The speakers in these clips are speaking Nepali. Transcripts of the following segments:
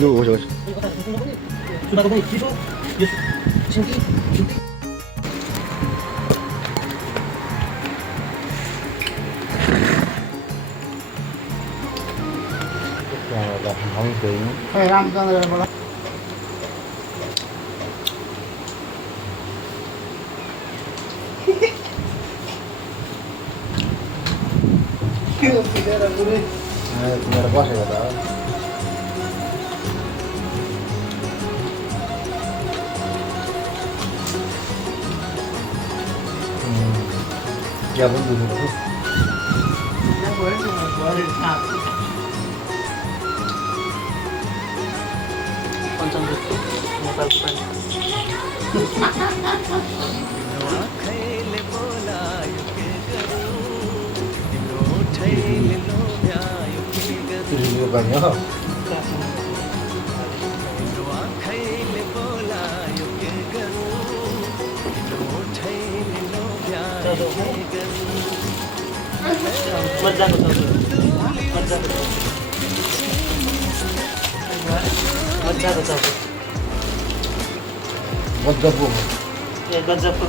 Lu bos. Sudah kau itu, yes, sini. Là không chuyện. Phải làm cho người bảo kêu thì đây là người Người quá sẽ đó. Giờ vẫn dùng được. nó với được sao Macam itu, mata bukan. Itu juga banyak. Manja betul. Manja betul. Manja betul. Gajab bu. Ya gajab pun.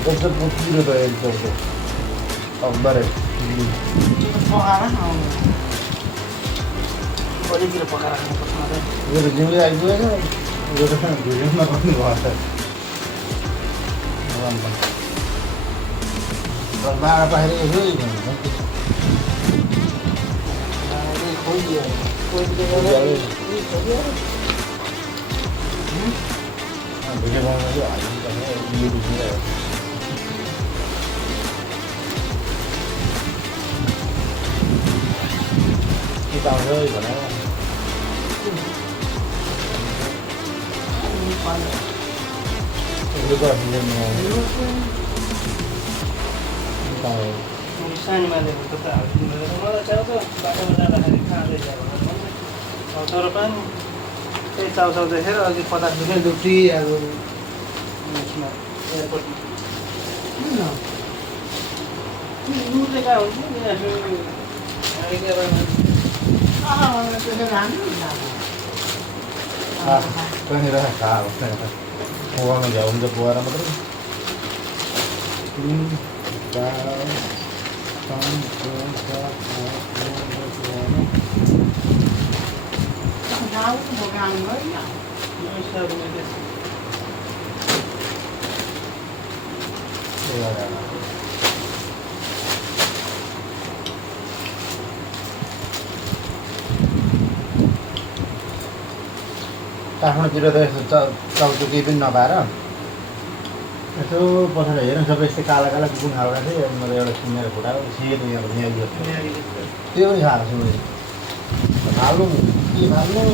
Gajab bu kira dah itu. Ambar है. pokoknya không Boleh kira pakaran apa semua. ये तो जिम ले आई हुए ना. ये तो जिम में कौन बात है. Còn ba apa hari itu ini? ini koi dia koi dia Jadi, ini koi dia bagaimana dia ada di dunia. Kita rơi vào nó. ini pandai Itu kan yang kita Misalnya mana kata, mana cara tu, baca baca dah hari kah ada jalan. Kalau orang saya tahu deh, lagi pada ini duty atau macam airport. ini Dulu dekat ni ada hari ke apa? itu dengan kan ini dah kau. Orang jauh untuk orang apa tu? Kau chẳng tháo một ngàn mấy nhá Malaysia punya. काठमाडौँतिर त यस्तो चौचुकी पनि नपाएर यसो पछाडि हेर्नु सबै यस्तै काला काला कुकुन खालका थिएँ मैले एउटा सुनेर फुटाएको सेतो यहाँ न्याउ त्यो पनि खाएको छु मैले फाल्नु के फाल्नु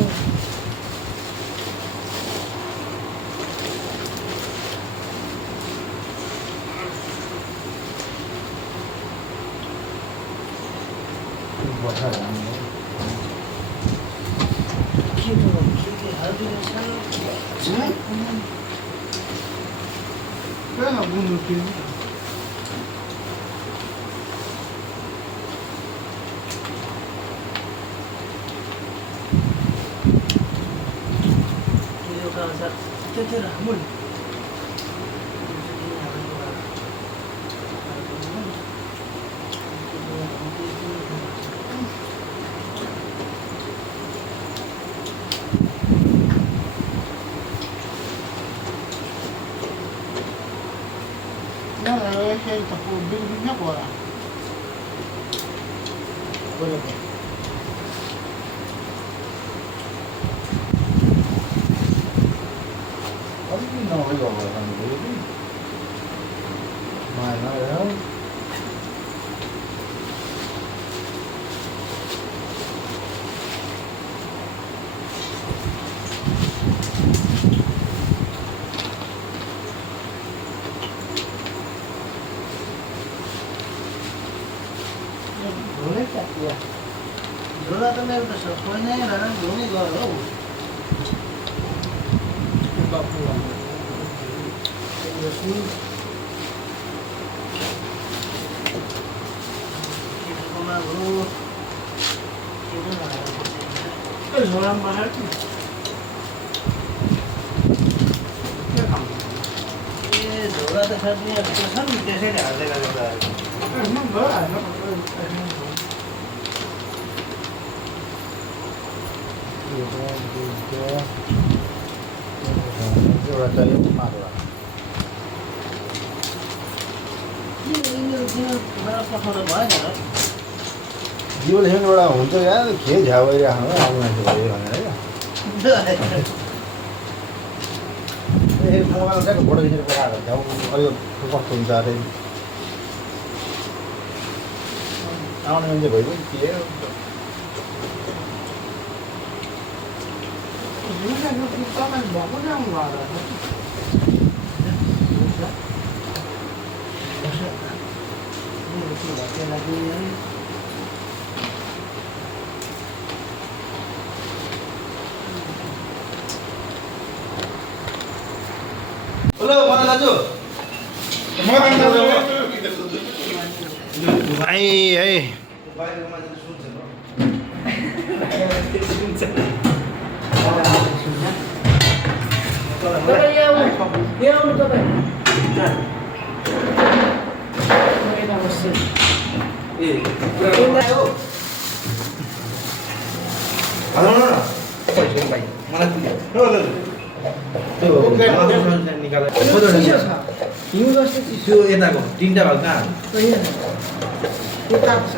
cái là buồn tiếng Dia kalau kita ramai. nó là cái tập của binh nhất của là Không nói rồi thằng Vũ mày nói đó Boleh tak ya? Dulu tu memang sesuatu orang dulu ni galau. Kita pulang. Terus ni Kita kena dulu. Kita nak. सबै झोलामा बनाएर के खानु ए झोला त साथी यहाँ छ नि त्यसैले हाल्दै गरेको एकदम भइहाल्छ एउटा चाहियो 5 वटा पठाउनु भएन र जीवन एउटा हुन्छ यार के झ्याउ गरिराख्नु आउने मान्छे भयो भनेर क्या मोबाइल ट्याक्क फोटो खिचेर पठाएको झ्याउ अलिक कस्तो हुन्छ अरे आउने मान्छे भयो के तपाईँ भएको जाउँ घर हेलो मन दाजु भाइ है त्यो यताको 3टा भाग कहाँ त्यो ताप्छ